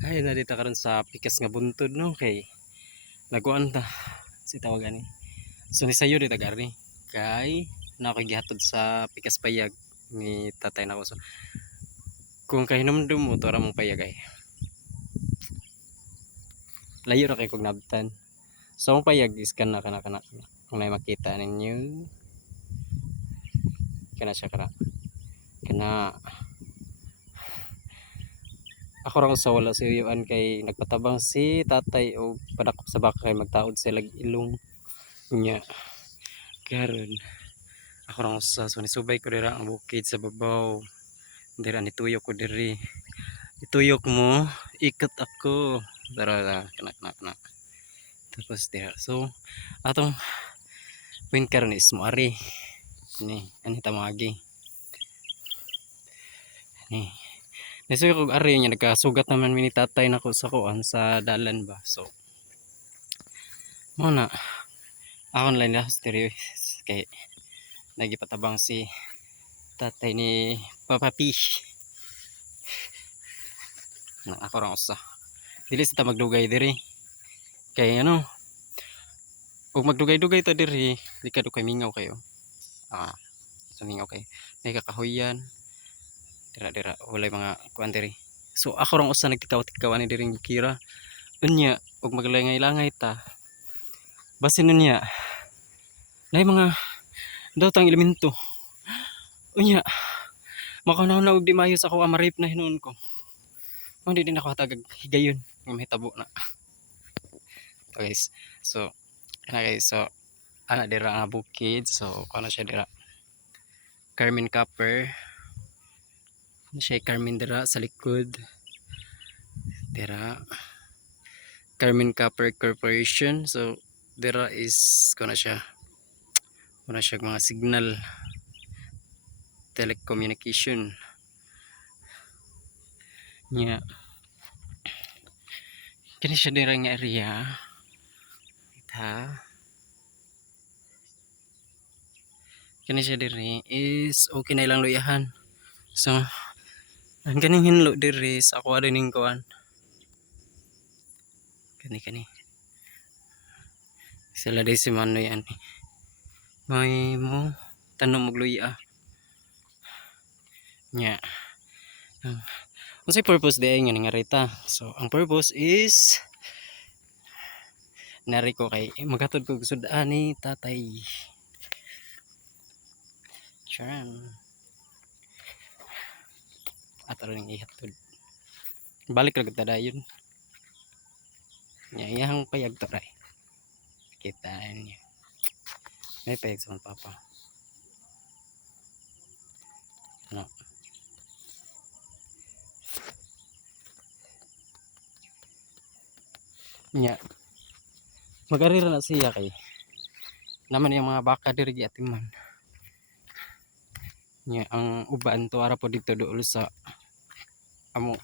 Ay na dito karon sa pikas nga buntod no kay laguan ta si tawag ani. So ni sayo dito gari kay na ako gihatod sa pikas payag ni tatay nako. So kung kahinumdum mo to ra mong payag ay layo ra kay kog nabtan. So ang payag is kana kung may makita ninyo kana siya kana ako ra sa wala sa uyuan kay nagpatabang si tatay o padakop sa baka kay magtaod sila ilong niya karon ako ra sa so nisubay ko dira ang bukid sa babaw dira nituyok ko diri ituyok mo ikot ako dara kana tapos dira so atong point karon is moari ni ani tamagi ni nisuyo kog ari niya nagkasugat naman mini tatay nako sa kuan sa dalan ba so mo na akon lang last diri kay nagipatabang si tatay ni Papa P na ako ra usa dili sa ta magdugay diri kay ano ug magdugay-dugay ta diri di ka do kay mingaw kayo so mingaw kay may kakahuyan dira walay mga kuan diri so ako ra usa nagtikaw-tikaw ani diri bukira unya ug maglangay-langay ta basin unya nay mga dawtang elemento unya makaw na og di maayo sa ako amarip na hinuon ko hindi din ako hatag higayon ng mahitabo na guys so ana guys so ana dira nga bukid so kana siya dira Carmen Copper siya Carmen dira sa likod dira Carmen Copper Corporation so dira is kana siya mga signal telecommunication nya kini siya dira nga area ha kini siya diri is okay na ilang luyahan so ang kaning hinlo diri sa ako ning kuan kani sila di si Manoy ani may mo tanom og luya nya unsay purpose di ay nga nangarita so ang purpose is nari ko kay maghatod ko sudan ni tatay charan ato ring ihatod balik ra gud dayon nya iyang payag to ray kita niyo may payag sa papa no nya magarira na siya kay naman yung mga baka diri giatiman nya ang uban to ara po dito dool sa amo